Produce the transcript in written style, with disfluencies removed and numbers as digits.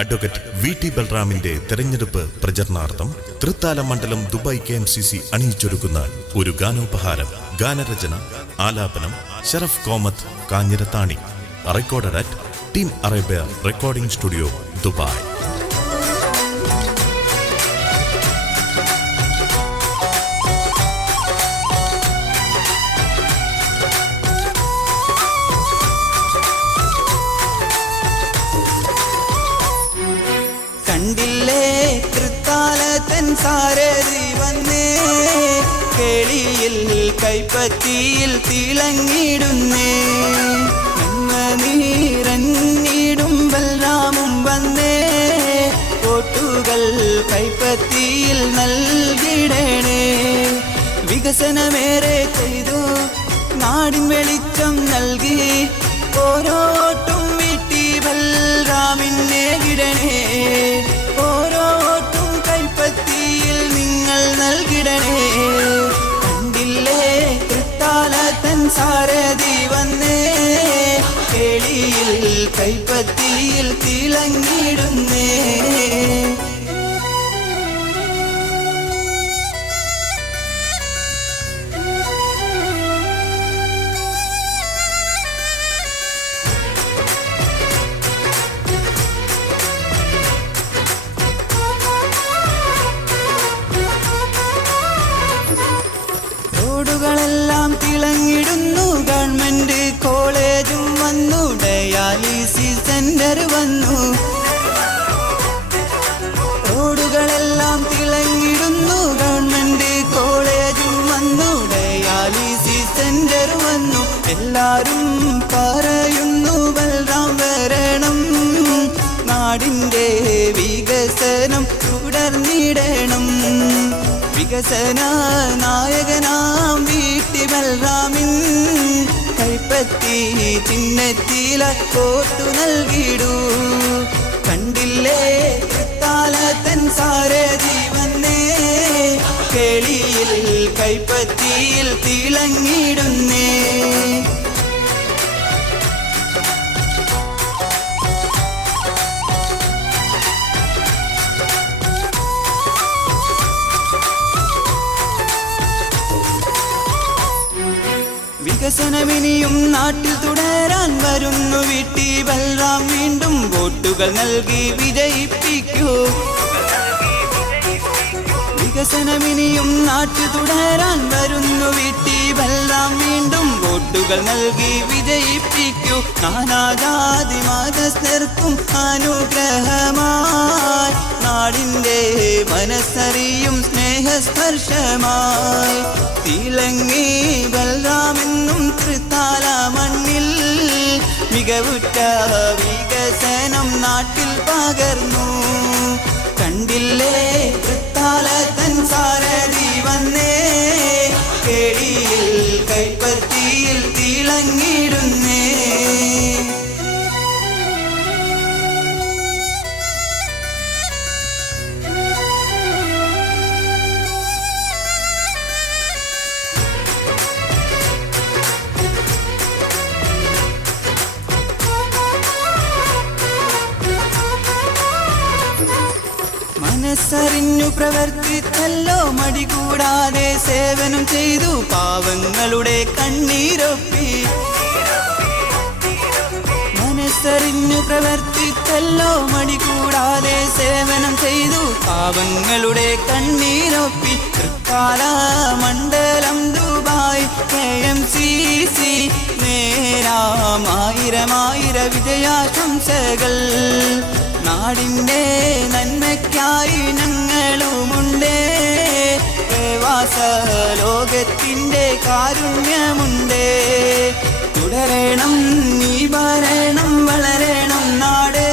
Advocate വി.ടി. ബൽറാമിന്റെ തെരഞ്ഞെടുപ്പ് പ്രചരണാർത്ഥം തൃത്താല മണ്ഡലം ദുബായ് KMCC അണിയിച്ചൊരുക്കുന്ന ഒരു ഗാനോപഹാരം. ഗാനരചന, ആലാപനം Sharaf Komath Kanjirathani. Recorded at team Arabia recording studio, Dubai. കണ്ടില്ലേ തൃത്താലത്തൻ സാരഥി വന്നേ, കേളിയിൽ കൈപ്പത്തിയിൽ തിളങ്ങിടുന്നേ. നന്മനീരന്നിടും ബൽറാമും വന്നേ, വോട്ടുകൾ കൈപ്പത്തിയിൽ നൽകിടണേ. വികസനമേറെ ചെയ്തു നാടിൻ വെളിച്ചം നൽകി, ഓരോ വോട്ടും വി.ടി. ബൽറാമിനെ കിടണേ. ഓരോ വോട്ടും കൈപ്പത്തിയിൽ നിങ്ങൾ നൽകിടണേ. കണ്ടില്ലേ തൃത്താലത്തൻ സാരഥി വന്നേ, കേളിയിൽ കൈപ്പത്തിയിൽ തിളങ്ങിടുന്നേ. റോഡുകളെല്ലാം തിളങ്ങിടുന്നു, ഗവൺമെന്റ് കോളേജും വന്നു, ഡയാലിസിസ് സെന്റർ വന്നു. റോഡുകളെല്ലാം തിളങ്ങിടുന്നു, ഗവൺമെന്റ് കോളേജും വന്നു, ഡയാലിസിസ് സെന്റർ വന്നു. എല്ലാരും പറയുന്നു ബൽറാം വരണം, നാടിൻ്റെ വികസനം തുടർന്നിടണം. വികസന നായകനാം വി.ടി. ബൽറാമിൻ കൈപ്പത്തി ചിഹ്നത്തില വോട്ടു നൽകിടൂ. കണ്ടില്ലേ തൃത്താലത്തൻ സാരഥി വന്നേ, കേളിയിൽ കൈപ്പത്തിയിൽ തിളങ്ങിടുന്നേ. വികസനമിനിയും നാട്ടിൽ തുടരാൻ വരുന്നു വി.ടി. ബൽറാം, വീണ്ടും വോട്ടുകൾ നൽകി വിജയിപ്പിക്കൂ. വികസനമിനിയും നാട്ടിൽ തുടരാൻ വരുന്നു വി.ടി. ബൽറാം, വീണ്ടും വോട്ടുകൾ നൽകി വിജയിപ്പിക്കൂ. നാനാജാതി മതസ്ഥർക്കും അനുഗ്രഹമായി, നാടിൻ്റെ മനസ്സറിയും സ്നേഹസ്പർശമായി, തിളങ്ങി ബൽറാമെന്നും തൃത്താല മണ്ണിൽ. മികവുറ്റ വികസനം നാട്ടിൽ പകർന്നു. കണ്ടില്ലേ തൃത്താലത്തൻ സാരഥി വന്നേ, കേളിയിൽ കൈപ്പത്തിയിൽ തിളങ്ങിടുന്നേ. മനസ്സറിഞ്ഞു പ്രവർത്തിച്ചല്ലോ, മടികൂടാതെ സേവനം ചെയ്തു, പാവങ്ങളുടെ കണ്ണീരൊപ്പി. മനസ്സറിഞ്ഞു പ്രവർത്തിച്ചല്ലോ, മടികൂടാതെ സേവനം ചെയ്തു, പാവങ്ങളുടെ കണ്ണീരൊപ്പി. തൃത്താല മണ്ഡലം ദുബായ് KMCC നേരാം ആയിരമായിര വിജയാശംസകൾ. നാടിൻ്റെ നന്മയ്ക്കായി ഞങ്ങളുമുണ്ടേ, പ്രവാസ ലോകത്തിൻ്റെ കാരുണ്യമുണ്ടേ. തുടരണം നീ ഭരണം, വളരണം നാട്,